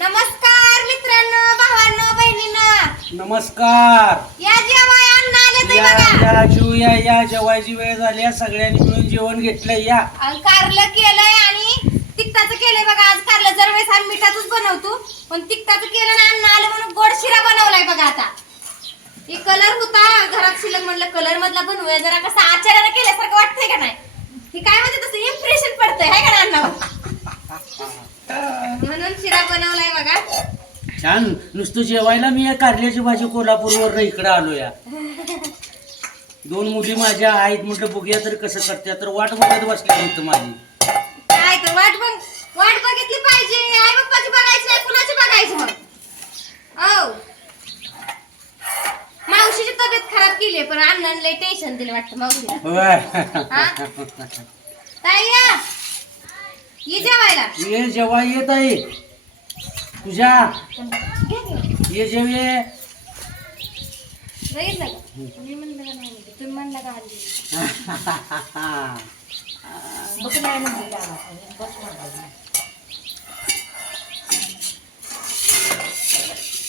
नमस्कार मित्रांनो भावांनो बहिणींनो. नमस्कार. या जेवाय अन्न आले ते या बघा. या जेवूया या जेवायची वेळ झाली आहे. सगळ्यांनी मिळून जेवण घेतलंय या. कारलं केलंय आणि तिखटाचं केलंय बघा. आज कारलं जर वेळेस आम्ही मिठातच बनवतो. पण तिखटाचं केलं ना अन्न आलं म्हणून गोड शिरा बनवलाय बघा आता. हे कलर होता. घरात शिल्लक म्हणलं कलर मधला बनवूया. जरा कसं आचार्यानं केल्यासारखं वाटतंय का नाही? हे काय म्हणते तसं? इम्प्रेशन पडतंय हाय का ना अण्णावर? म्हणून शिरा बनवलाय बघा. छान. नुसतं जेवायला मी या कारल्याची भाजी कोल्हापूरवर इकडे आलो या दोन मुली माझ्या आहेत. म्हटलं बघूया तर कसं करत्या. तर वाट बघत बसल्या होतं माझी. काय तर वाट बघ वाट बघितली पाहिजे. आई बाप्पाची बघायची नाही कुणाची बघायची मग? औ. मावशीची तब्येत खराब केली पण अण्णांना लय टेन्शन दिलं वाटतं मावशीला. होय. ताई या. ये जेवायला ये जेव्हा येत आहे तुझ्या. ये जेव ये बघितलं का मी म्हणलं का नाही म्हणते. तुम्ही म्हणलं का हल्ली बघ नाही म्हणली गावात. बस म्हणलं.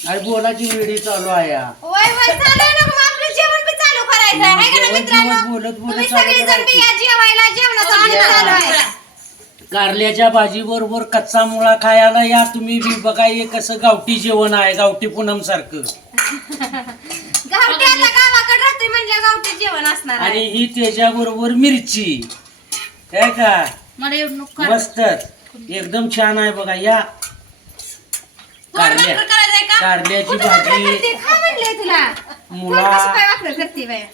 अरे बोलाची वेळी चालू आहे या. वय वय चालू आहे ना मग आपलं जेवण बी चालू करायचं आहे हाय का ना जेवण- मित्रांनो जेवण बोलत- बोलत तुम्ही चालू सगळी जण करायचं. बी या जेवायला जेवणाचं आम्ही चालू आहे कारल्याच्या भाजी बरोबर कच्चा मुळा खायला या तुम्ही बी बघा हे कसं गावठी जेवण आहे गावठी पूनम सारखं गावठी आता गावाकडे रात्री म्हणजे गावठी जेवण असणार आणि आहे ही त्याच्या बरोबर मिरची काय का मला एवढं नको करा. मस्त एकदम छान आहे बघा या कारल्या करायचंय का? कारल्याची कुठं भाजी करते? खा म्हणलंय तुला मुळा. कोण कशी काय वाकडं करते बाया?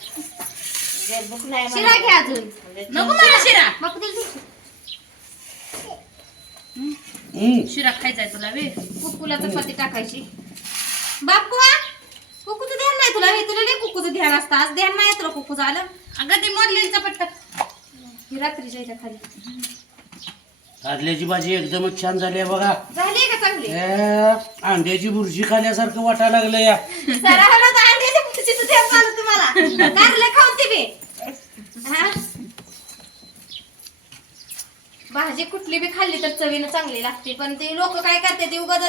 शिरा घ्या अजून नको मला शिरा मग. शिरा खायचाय तुला वे. कुकूला चपाती टाकायची. बापू कुकूचं ध्यान नाही तुला हे तुला लय कुकूचं ध्यान असतं. आज ध्यान नाही तुला कुकूचं आलं. अगं ती मोडलेली चपट ही रात्रीच्या ह्याच्या खाली. कारल्याची भाजी एकदमच छान झाली आहे बघा. झाली का चांगली? ए, अंड्याची बुर्जी खाल्यासारखं वाटायला लागलं या. सरा हळद तर अंड्याच्या ध्यान झालं तुम्हाला. कारलं खाऊन ते बी. हा? भाजी कुठली बी खाल्ली तर चवीनं चांगली लागते. पण ते लोक काय करते ते उगाच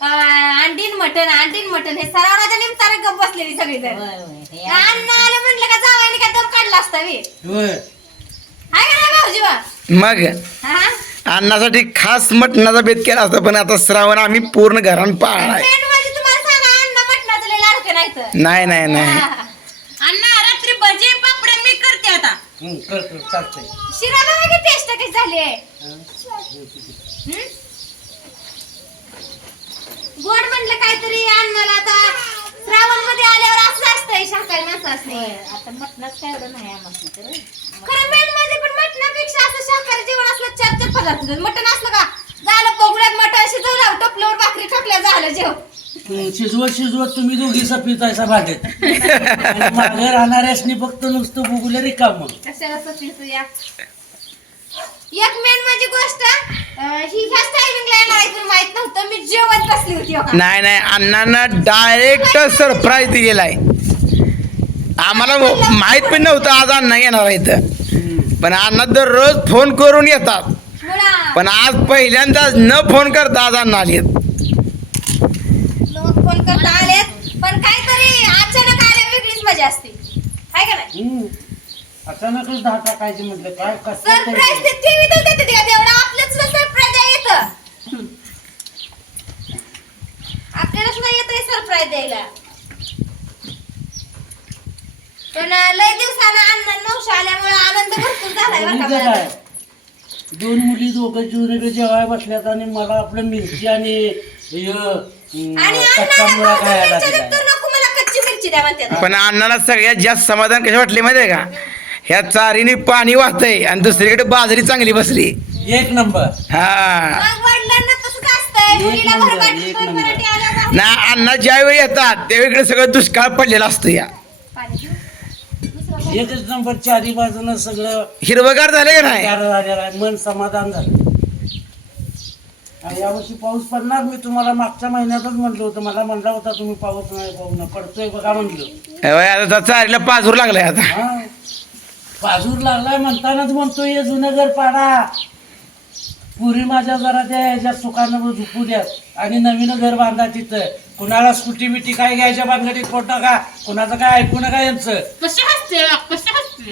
अंडीन मटन अंडीन मटन हे सरावराच्या निमतानं गप बसलेली सगळी जण अन्न आलं म्हणलं का जावानी का दम काढला असता बी? होय. हाय का नाही भाऊजी बा? मग हा? अन्नासाठी खास मटणाचा बेत केला असता पण आता श्रावण आम्ही पूर्ण घरान पाळणार मेन म्हणजे तुम्हाला सांगा अन्न मटणाचं लय लाडकं नाही तर नाही नाही. नाही हा. अण्णा रात्री भजे पापड्या मी कर कर चालतंय. टेस्ट कशी झाली आहे? गोड म्हणलं काहीतरी अन्नाला आता. श्रावणमध्ये आल्यावर असं असतंय शाकाहारी माणसं असणे आता मटणाच काय एवढं नाही आम्हाला. खरं मेन म्हणजे पण मटणापेक्षा असं शाकाहारी जेवण असलं चार चार पदार्थ आहेत. मटण असलं का झालं पगड्यात मटण शिजवलं टपल्यावर भाकरी टाकल्या झालं जेव हम्म, शिजवत शिजवत तुम्ही दोघी सपितायचा भागेत आणि मागे राहणाऱ्यासनी फक्त नुसतं बुगुले रिकाम कशाला या? एक मेन म्हणजे गोष्ट अं, ही ह्या टायमिंगला येणार आहे तुला माहीत नव्हतं मी जेवत बसली होती हो का. नाही नाही अण्णांना डायरेक्ट सरप्राईज दिलेला आहे. आम्हाला माहीत पण नव्हतं आज अण्णा येणार आहे इथं पण अण्णा दररोज फोन करून येतात. मुळा. पण आज पहिल्यांदाच न फोन करता आज अण्णा आली लोक फोन करता आलेत पण काहीतरी अचानक आले वेगळीच मजा असते. हाय का नाही? हम्म. अचानकच दहा टाकायचे म्हटलं काय कसं सरप्राईज ते टीव्ही तर देते का तेवढं आपल्याच सरप्राईज येतं आपल्यालाच नाही येत सरप्राईज द्यायला. पण अं, लय दिवसानं अन्न नवशा आल्यामुळे आनंद भरपूर झालाय बरं का मला. काय दोन मुली दोघं जुने जेवाय बसल्यात आणि मला आपलं मिरची आणि हे, आणि कच्चा मुळा खायला कच्ची मिरची द्या पण अण्णाला सगळ्यात जास्त समाधान कसे वाटले माहिती आहे का? ह्या चारीने पाणी वाहतंय आणि दुसरीकडे बाजरी चांगली बसली. एक नंबर. हा. मग वडिलांना तसंच असतंय? एक मुलीला नंबर, भरभराटी एक भरभराटी नंबर. आल्यावर ना अण्णा ज्यावेळी येतात त्यावेळी सगळं दुष्काळ पडलेला असतो या? एकच नंबर चारी बाजूनं सगळं हिरवगार झाले का नाही? गार झालेलं आहे. मन समाधान झालं. यावर्षी पाऊस पडणार मी तुम्हाला मागच्या महिन्यातच म्हणलं होतं. मला म्हणला होता तुम्ही पाऊस नाही पाहू ना पडतोय बघा म्हणलं. आता चारीला पाजूर लागलाय आता. हा. पाजूर लागलाय म्हणतानाच म्हणतोय हे जुनं घर पाडा. पुरी माझ्या जरा त्या ह्याच्या सुखानं झुपू द्या आणि नवीन घर बांधा तिथं. कुणाला स्कूटी बिटी काय घ्यायच्या भानगडीत पडू नका. कुणाचं काय ऐकू नका यांचं. कशी हसते कशी हसते?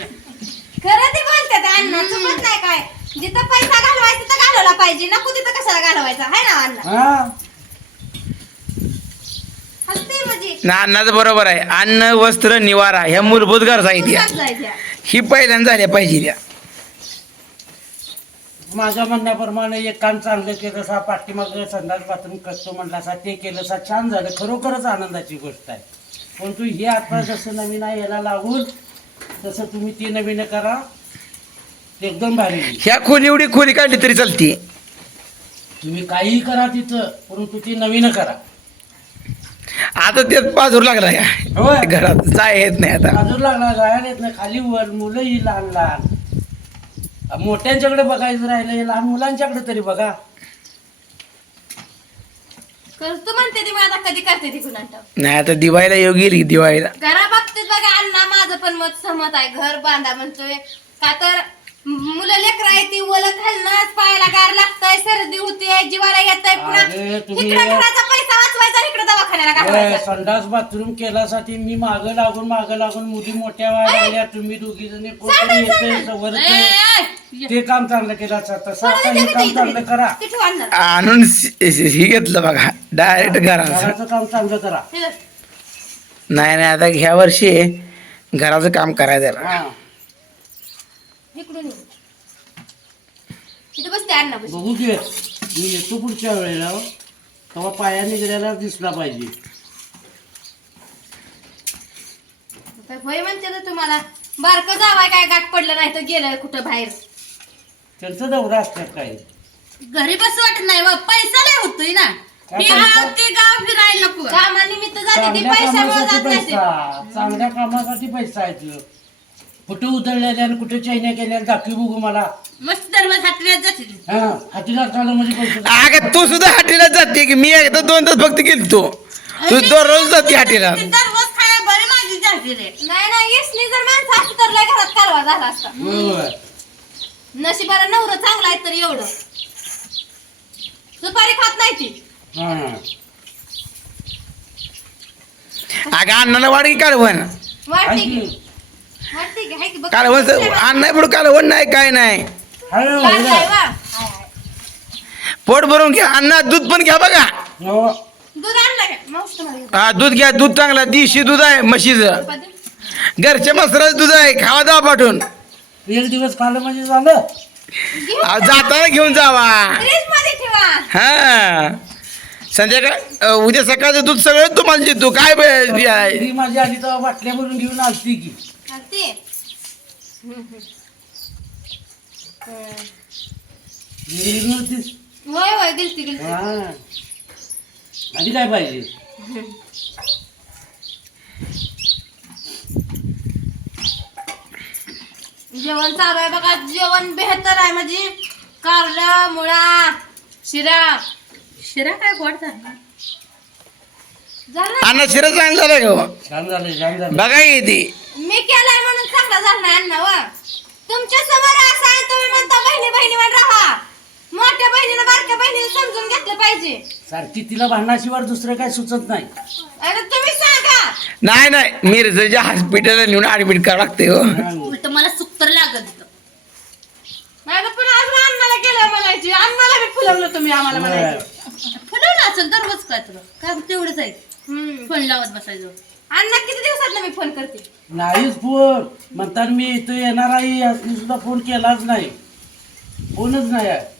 खरं ते बोलतात अण्णा. चुकत नाही काय. जिथं पैसा घालवायचा तिथं घालवला पाहिजे. नको तिथं कशाला घालवायचा? आहे ना अण्णा? हा. हसते म्हणजे. ना अन्नाचं बरोबर आहे. अन्न वस्त्र निवारा ह्या मूलभूत गरजा आहेत या जायच्या. ही पहिल्यांदा झाल्या पाहिजे त्या. माझ्या म्हणण्याप्रमाणे एक काम चांगलं केलं सा पाठीमागं संडास बाथरूम करतो म्हणला सा ते केलं सा छान झालं. खरोखरच आनंदाची गोष्ट आहे. पण तू हे आता जसं नवीन आहे याला लागून तसं तुम्ही ती नवीन करा. एकदम भारी. ह्या खोली एवढी खोली काढली तरी चालते. तुम्ही काहीही करा तिथं परंतु ती नवीन करा. आता त्यात पाजूर लागला या. होय. घरात जाय येत नाही आता. बाजूला लागला जायला येत नाही. खाली वर मुलं ही लहान. लहान मोठ्यांच्याकडे बघायचं राहिलं हे लहान मुलांच्याकडे तरी बघा. करतो म्हणते ती मग आता कधी करते ती कुणाला नाही आता दिवाळीला येऊ गेली दिवाळीला. घरा बाबतीत बघा अण्णा माझं पण मत सहमत आहे. घर बांधा म्हणतोय. का तर मुलं लेकर आहे ती ओलं घालणं पायाला गार लागतंय सर्दी होते जीवाला येतंय पुन्हा. अरे, तुम्ही- इकडे घराचा पैसा वाचवायचा आणि इकडे दवाखान्याला होय, घालवायचा. संडास बाथरूम केल्यासाठी मी मागं लागून मागं लागून मुली मोठ्या व्हायला लागल्या. तुम्ही दोघी जणी वरचं ते काम चांगलं केलं असं तसं आता हे काम चांगलं करा. ते ठेवा आणणार. आणून ही घेतलं बघा. डायरेक्ट घराचं. काम चांगलं करा. हे. नाही नाही आता ह्या वर्षी घराचं काम करायचं जरा. हा. इकडून ये. इथं बसते अण्णा बस बघू घे. मी येतो पुढच्या वेळेला. तेव्हा पाया निघायला दिसला पाहिजे. होय म्हणते तर तुम्हाला. बारक जावाय काय गाठ पडलं नाही तर गेलं कुठं बाहेर. त्यांचं दौरा असतात काय? घरी बस वाटत नाही बा पैसा लय होतोय ना. काय हे पैसा? गाव ते गाव फिरायला नको. कामानिमित्त जाते ती चांगल्या पैशामुळे कामासाठी जात नाही ती. पैसा. चांगल्या कामासाठी पैसा आहे तुझं कुठं उतरलेल्या आणि कुठं चैन्या केल्या दाखवी बघू मला. मस्त दरवाज हातल्यात जाते ती. हा हातीला चाललं म्हणजे पैसे अगं तू सुद्धा हाटीला जाते की? मी एकदा दोन तास फक्त गेलतो तू दररोज जाते हाटीला ती दररोज खाया बरी माझी जाते रे. नाही नाही यसनी जर माणसं असती तर लय घरात कालवा झाला असता. होय. नशिबाला नवरं चांगला आहे तर एवढं. सुपारी खात नाही ती. हा. अगं अण्णाला वाढ की कालवण? वाटते ऐक की. की. वाटते की हाय की बघ. कालवण अण्णा पुढे कालवण नाही काय नाही. पोट भरून घ्या अण्णा दूध पण घ्या बघा. हो. दूध. हा दूध घ्या दूध चांगला देशी दूध आहे म्हशीचं. घरच्या मसराचं दूध आहे खावा दावा पाठवून. एक दिवस खाल्लं म्हणजे झालं? जाताना घेऊन जावा. फ्रीजमध्ये ठेवा. हा. संध्याकाळ उद्या सकाळचं दूध सगळं तुम्हाला देतो. काय माझी आली तेव्हा बाटल्या भरून घेऊन आलती की. नव्हतीस. होय होय दिलती दिलती हा. आधी काय पाहिजे? जेवण चालू आहे बघा जेवण बेहतर आहे म्हणजे कारला मुळा शिरा. शिरा काय गोड झाला? झालं. ना? अण्णा शिरा चांगलं झालं का? छान झालं छान झालं. बघा येते मी केलाय म्हणून चांगला झाला नाही अण्णा वा. तुमच्यासमोर असं आहे तुम्ही म्हणता बहिणी बहिणी म्हण राहा. मोठ्या बहिणीनं बारक्या बहिणीनं समजून घेतलं पाहिजे. सारखी तिला भांडणाशिवाय दुसरं काय सुचत नाही. अरे तुम्ही सांगा. नाही नाही मिरजच्या हॉस्पिटलला नेऊन ऍडमिट करावं लागते हो. उलट मला लागत होतं. नाही तर अण्णाला म्हणायची. अण्णाला बी फुलवलं तुम्ही आम्हाला म्हणायचं. फुलवलं असेल दररोज काय तुला काय तेवढंच आहे. हम्म. फोन लावत बसायचो. अण्णा किती दिवसात मी फोन करते? नाहीच फोन म्हणताना मी इथं येणार आहे यासनी सुद्धा फोन केलाच नाही. फोनच नाही आहे.